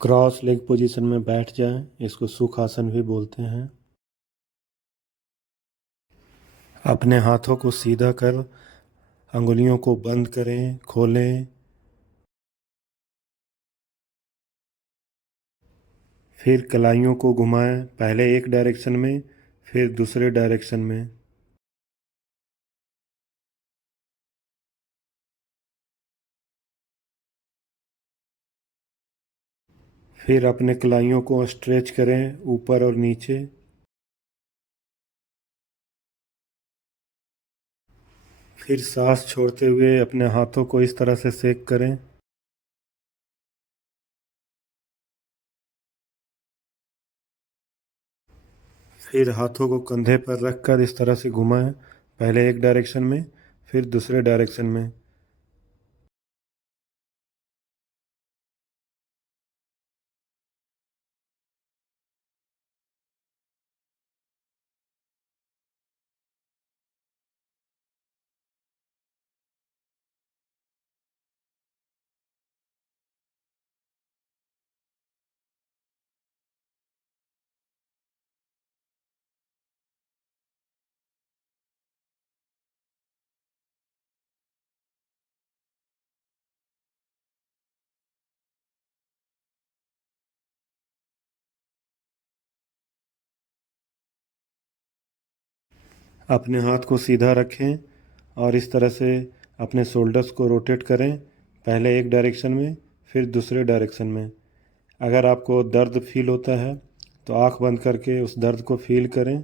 Cross leg position में बैठ जाएं, इसको सुखासन भी बोलते हैं। अपने हाथों को सीधा कर अंगुलियों को बंद करें, खोलें। फिर कलाइयों को घुमाएं, पहले एक डायरेक्शन में फिर दूसरे डायरेक्शन में। फिर अपने कलाइयों को स्ट्रेच करें ऊपर और नीचे। फिर सांस छोड़ते हुए अपने हाथों को इस तरह से सेक करें। फिर हाथों को कंधे पर रखकर इस तरह से घुमाएं, पहले एक डायरेक्शन में फिर दूसरे डायरेक्शन में। अपने हाथ को सीधा रखें और इस तरह से अपने शोल्डर्स को रोटेट करें, पहले एक डायरेक्शन में फिर दूसरे डायरेक्शन में। अगर आपको दर्द फील होता है तो आंख बंद करके उस दर्द को फील करें।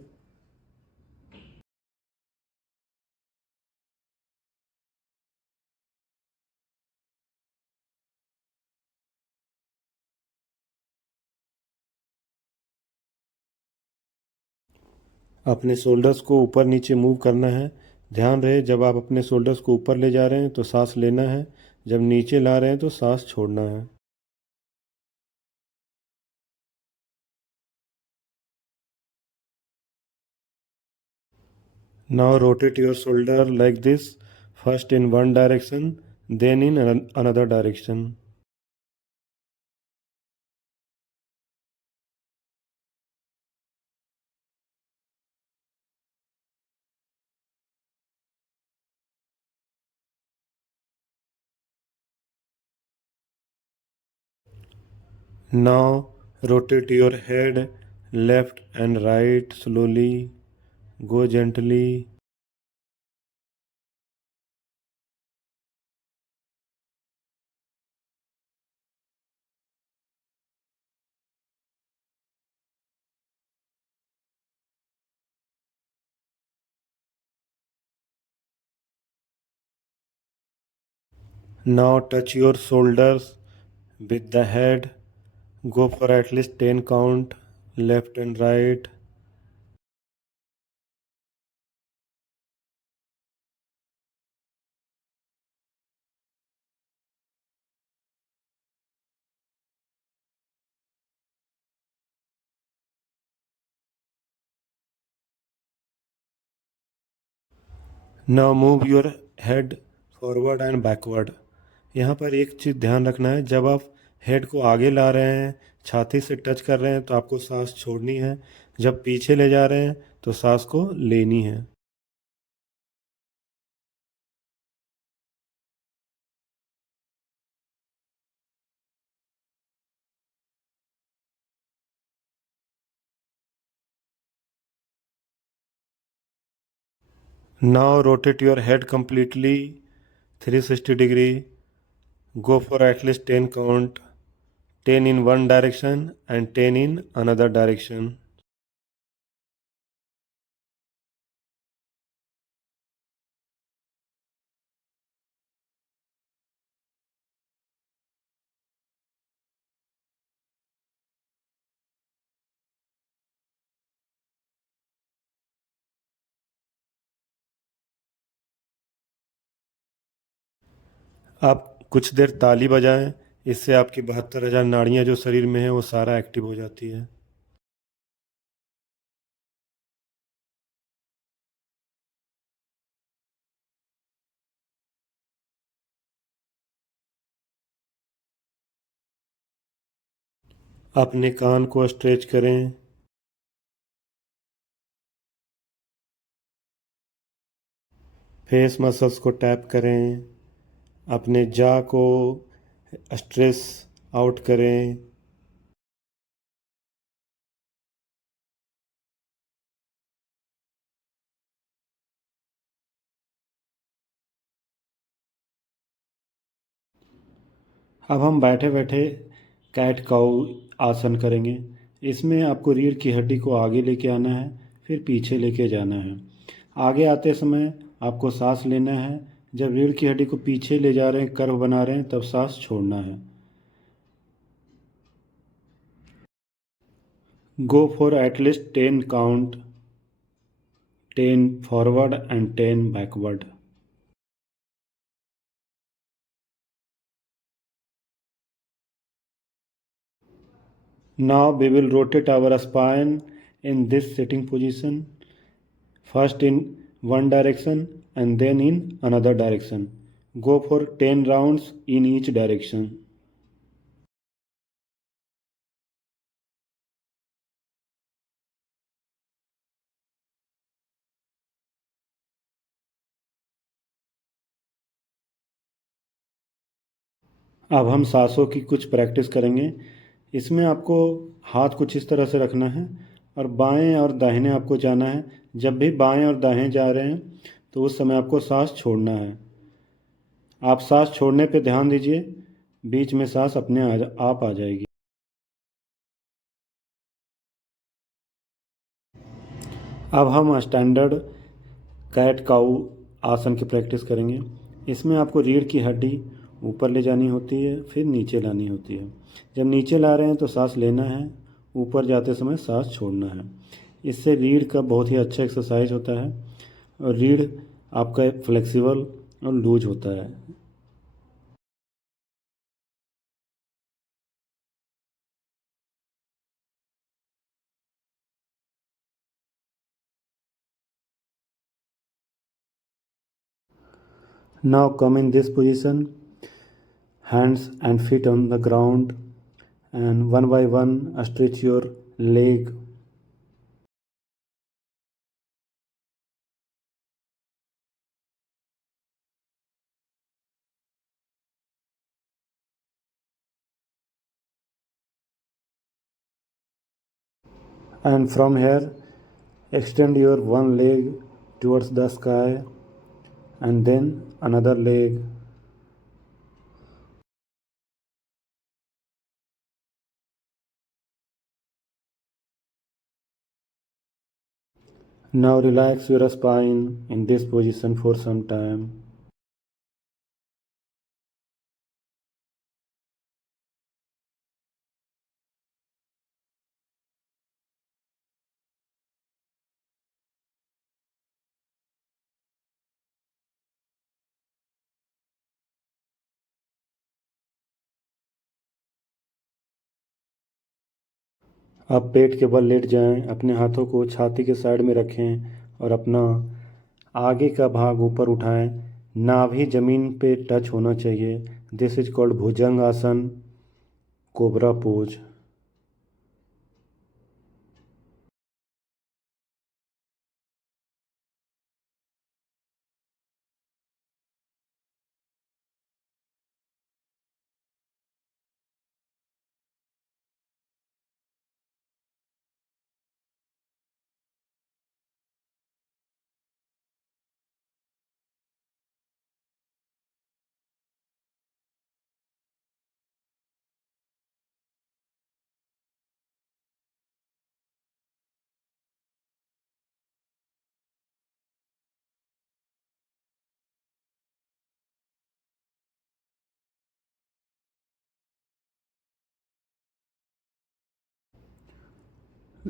अपने शोल्डर्स को ऊपर नीचे मूव करना है। ध्यान रहे, जब आप अपने शोल्डर्स को ऊपर ले जा रहे हैं तो सांस लेना है, जब नीचे ला रहे हैं तो सांस छोड़ना है। Now rotate your shoulder like this, first in one direction, then in another direction. Now rotate your head left and right slowly. Go gently. Now touch your shoulders with the head. Go for at least 10 count, left and right. Now move your head forward and backward. यहाँ पर एक चीज़ ध्यान रखना है, जब आप head को आगे ला रहे हैं, छाती से टच कर रहे हैं तो आपको सांस छोड़नी है, जब पीछे ले जा रहे हैं तो सांस को लेनी है। Now rotate your head completely 360 degree. Go for at least 10 count, 10 in one direction and 10 in another direction. आप कुछ देर ताली बजाएं, इससे आपकी 72,000 नाड़ियाँ जो शरीर में हैं वो सारा एक्टिव हो जाती है। अपने कान को स्ट्रेच करें। फेस मसल्स को टैप करें। अपने जा को स्ट्रेस आउट करें। अब हम बैठे बैठे कैट काउ आसन करेंगे। इसमें आपको रीढ़ की हड्डी को आगे लेके आना है, फिर पीछे लेके जाना है। आगे आते समय आपको सांस लेना है। जब रीढ़ की हड्डी को पीछे ले जा रहे हैं, कर्व बना रहे हैं, तब सांस छोड़ना है। Go for at least 10 count, 10 forward and 10 backward. Now we will rotate our spine in this sitting position, first in one direction and then in another direction. Go for 10 rounds in each direction. अब हम सांसों की कुछ practice करेंगे। इसमें आपको हाथ कुछ इस तरह से रखना है और बाएं और दाहिने आपको जाना है। जब भी बाएं और दाएं जा रहे हैं तो उस समय आपको सांस छोड़ना है। आप सांस छोड़ने पे ध्यान दीजिए, बीच में सांस अपने आप आ जाएगी। अब हम स्टैंडर्ड कैट काऊ आसन की प्रैक्टिस करेंगे। इसमें आपको रीढ़ की हड्डी ऊपर ले जानी होती है, फिर नीचे लानी होती है। जब नीचे ला रहे हैं तो सांस लेना है, ऊपर जाते समय सांस छोड़ना है। इससे रीढ़ का बहुत ही अच्छा एक्सरसाइज होता है और रीढ़ आपका फ्लेक्सिबल और लूज होता है। Now come in this position, hands and feet on the ground, and one by one stretch your leg. And from here, extend your one leg towards the sky and then another leg. Now relax your spine in this position for some time. अब पेट के बल late जाएं, अपने हाथों को छाती के side में रखें और अपना आगे का भाग ऊपर उठाएं। नाभि जमीन पे टच होना चाहिए। दिस इज कॉल्ड भुजंग आसन, cobra pose.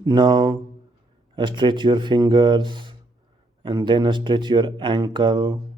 Now stretch your fingers and then stretch your ankle.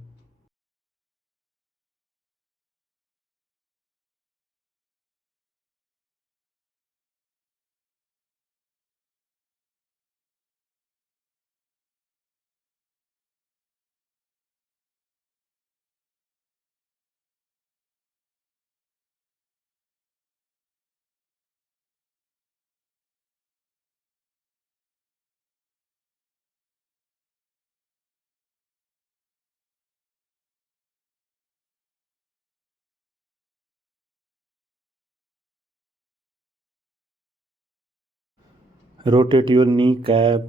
Rotate your kneecap.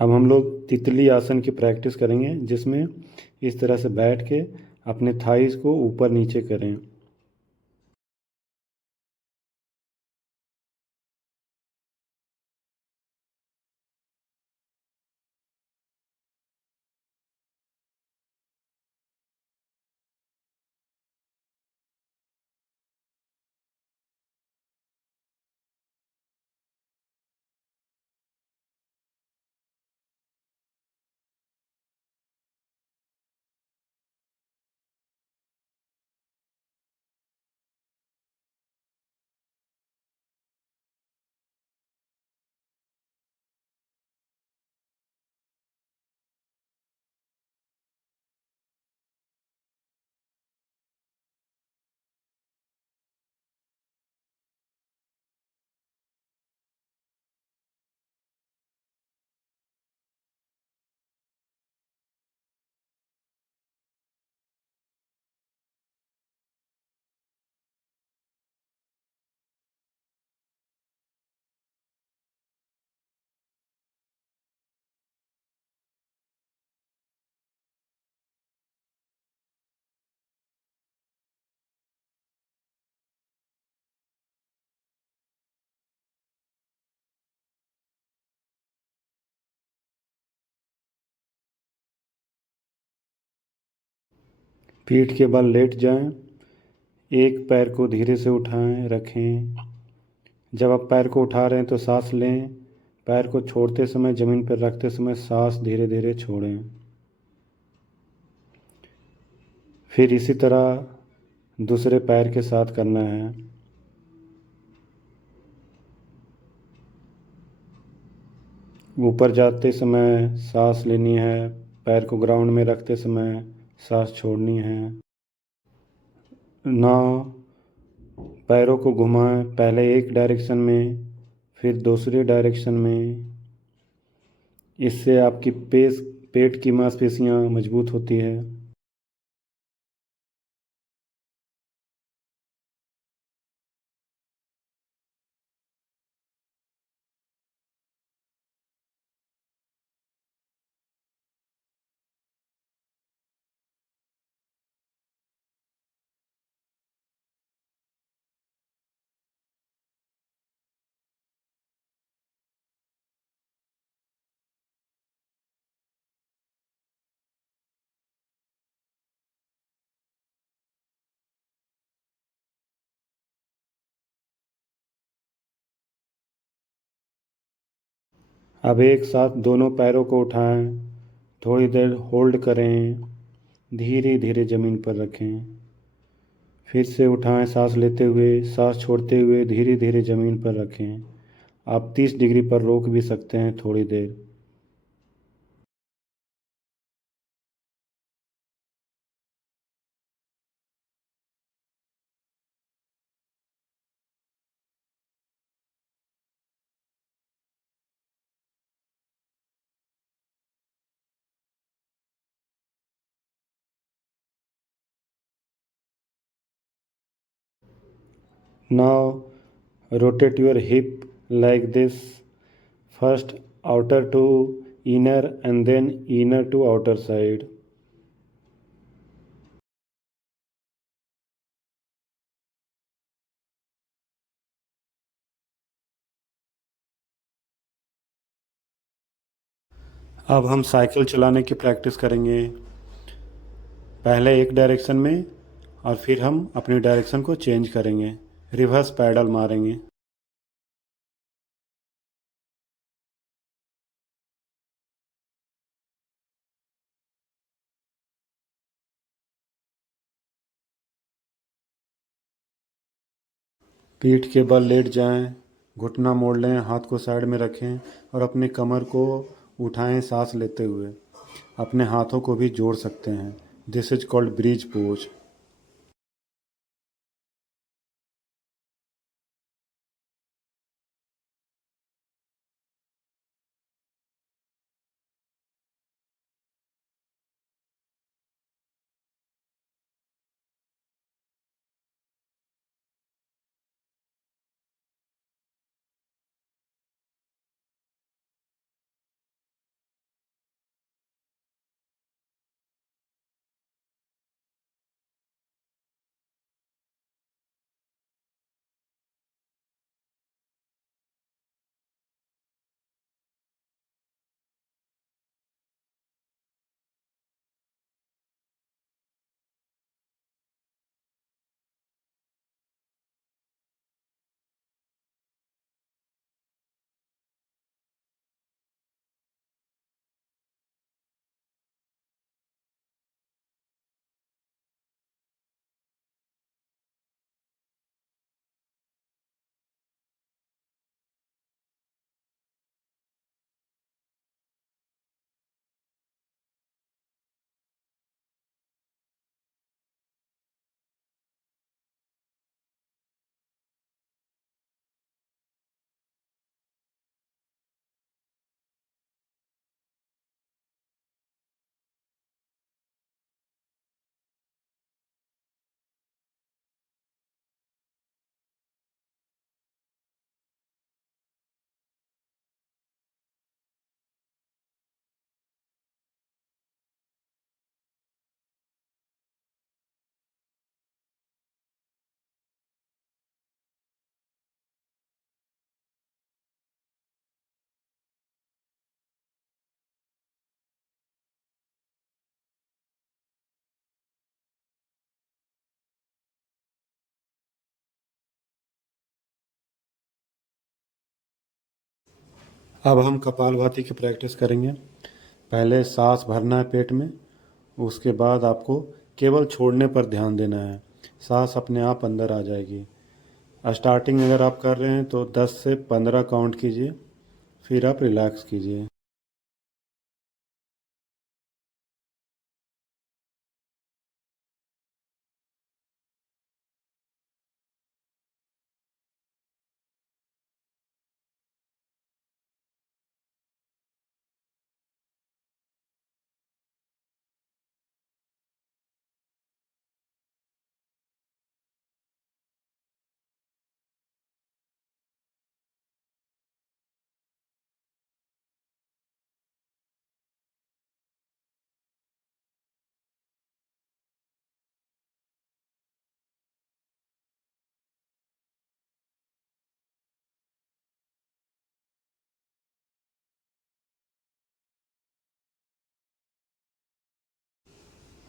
अब हम लोग तितली आसन की प्रैक्टिस करेंगे, जिसमें इस तरह से बैठ के अपने थाइस को ऊपर नीचे करें। पीठ के बल लेट जाएं। एक पैर को धीरे से उठाएं, रखें। जब आप पैर को उठा रहे हैं तो सांस लें। पैर को छोड़ते समय, ज़मीन पर रखते समय सांस धीरे धीरे छोड़ें। फिर इसी तरह दूसरे पैर के साथ करना है। ऊपर जाते समय सांस लेनी है, पैर को ग्राउंड में रखते समय सांस छोड़नी है। नाव पैरों को घुमाएं, पहले एक डायरेक्शन में फिर दूसरे डायरेक्शन में। इससे आपकी पेट की मांसपेशियां मजबूत होती है। अब एक साथ दोनों पैरों को उठाएं, थोड़ी देर होल्ड करें, धीरे धीरे ज़मीन पर रखें। फिर से उठाएं, सांस लेते हुए, सांस छोड़ते हुए धीरे धीरे ज़मीन पर रखें। आप 30 डिग्री पर रोक भी सकते हैं थोड़ी देर। Now rotate your hip like this. First outer to inner and then inner to outer side. अब हम साइकिल चलाने की प्रैक्टिस करेंगे। पहले एक डायरेक्शन में और फिर हम अपनी डायरेक्शन को चेंज करेंगे, रिवर्स पैडल मारेंगे। पीठ के बल लेट जाएं, घुटना मोड़ लें, हाथ को साइड में रखें और अपने कमर को उठाएं सांस लेते हुए। अपने हाथों को भी जोड़ सकते हैं। This is called bridge pose. अब हम कपालभाति की प्रैक्टिस करेंगे। पहले सांस भरना है पेट में, उसके बाद आपको केवल छोड़ने पर ध्यान देना है। सांस अपने आप अंदर आ जाएगी। स्टार्टिंग अगर आप कर रहे हैं तो 10 से 15 काउंट कीजिए, फिर आप रिलैक्स कीजिए।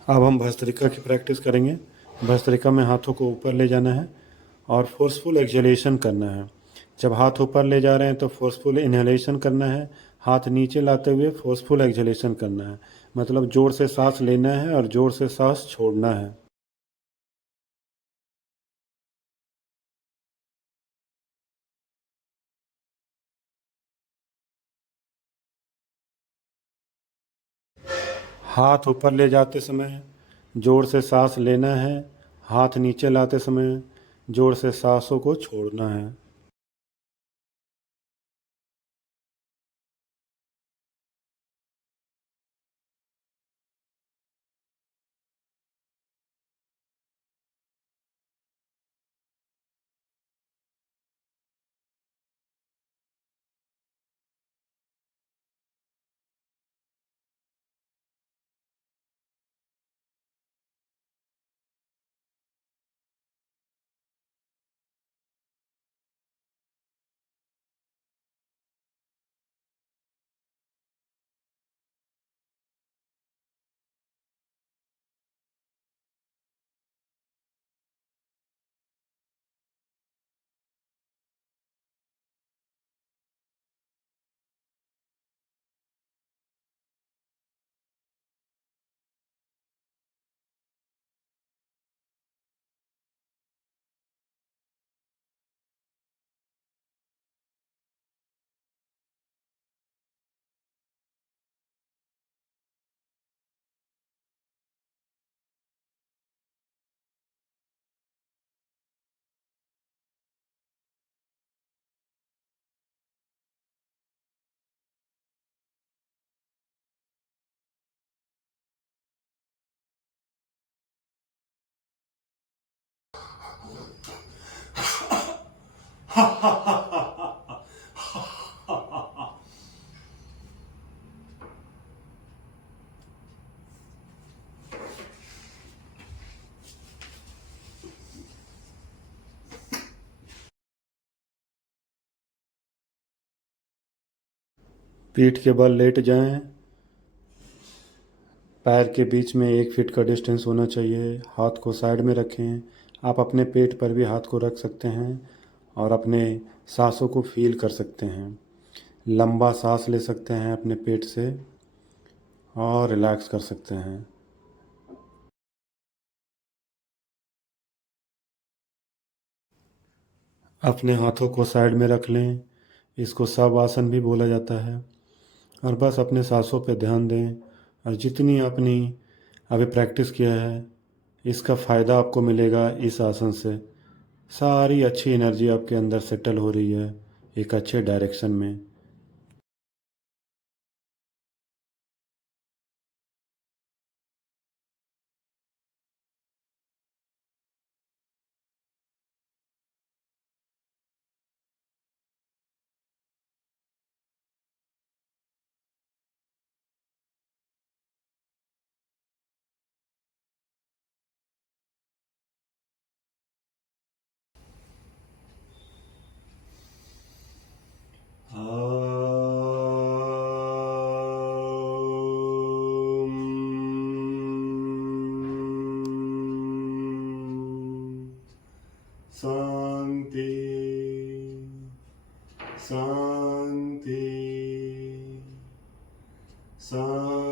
अब हम भस्त्रिका की प्रैक्टिस करेंगे। भस्त्रिका में हाथों को ऊपर ले जाना है और फोर्सफुल एक्सहेलेशन करना है। जब हाथ ऊपर ले जा रहे हैं तो फोर्सफुल इनहेलेशन करना है, हाथ नीचे लाते हुए फोर्सफुल एक्सहेलेशन करना है। मतलब जोर से सांस लेना है और जोर से सांस छोड़ना है। हाथ ऊपर ले जाते समय जोर से सांस लेना है, हाथ नीचे लाते समय जोर से सांसों को छोड़ना है। पीठ के बल लेट जाएं। पैर के बीच में 1 फीट का डिस्टेंस होना चाहिए। हाथ को साइड में रखें। आप अपने पेट पर भी हाथ को रख सकते हैं और अपने सांसों को फील कर सकते हैं। लंबा सांस ले सकते हैं अपने पेट से और रिलैक्स कर सकते हैं। अपने हाथों को साइड में रख लें। इसको सब आसन भी बोला जाता है। और बस अपने सांसों पे ध्यान दें और जितनी आपने अभी प्रैक्टिस किया है इसका फ़ायदा आपको मिलेगा। इस आसन से सारी अच्छी एनर्जी आपके अंदर सेटल हो रही है एक अच्छे डायरेक्शन में। शांति शांति। सा